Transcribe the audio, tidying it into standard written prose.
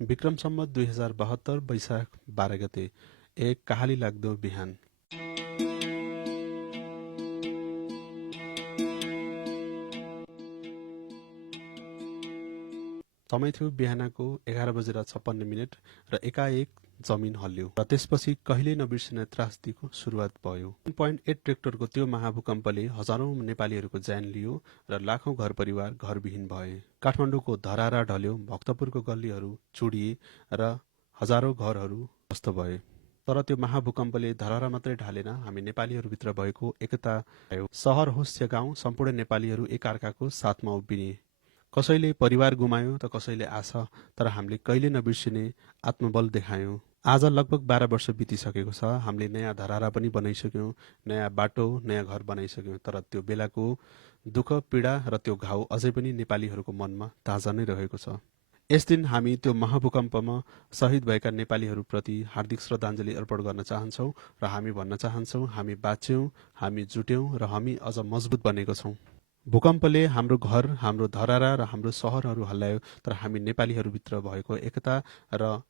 विक्रम सम्वत 2072 वैशाख 12 गते एक कहाली लाग्दो बिहान। समय थियो बिहानको 11:56 र एकाएक जमिन हल्यो र त्यसपछि कहिल्यै नबिर्सिने त्रासदीको सुरुवात भयो। 1.8 ट्रेक्टरको त्यो महाभूकम्पले हजारौं नेपालीहरूको ज्यान लियो र लाखौं घर परिवार घरविहीन भए। काठमाडौँको धरारा ढल्यो, भक्तपुरको गल्लीहरू चुडिए र हजारौं घरहरू ध्वस्त भए। तर त्यो महाभूकम्पले धरारा मात्रै ढालेन, हामी नेपालीहरूभित्र भएको एकता आयो। सहर होस् या गाउँ, सम्पूर्ण नेपालीहरू एकअर्काको साथमा उभिए। कसैले परिवार गुमायो त कसैले आशा, तर हामीले कहिले नबिर्सिने आत्मबल देखायौं। आज लगभग 12 वर्ष बितिसकेको छ। हामीले नयाँ धरारा पनि बनाइसक्यौं, नयाँ बाटो, नयाँ घर बनाइसक्यौं, तर त्यो बेलाको दुःख, पीडा र त्यो घाउ अझै पनि नेपालीहरूको मनमा ताजा नै रहेको छ। यस दिन हामी त्यो महाभूकम्पमा शहीद भएका नेपालीहरूप्रति हार्दिक श्रद्धाञ्जली अर्पण गर्न चाहन्छौं र हामी भन्न चाहन्छौं, हामी बाँच्यौं, हामी जुट्यौं र हामी अझ मजबुत बनेको छौं। भूकम्पले हाम्रो घर, हाम्रो धरारा र हाम्रो सहरहरू हल्लायो, तर हामी नेपालीहरूभित्र भएको एकता र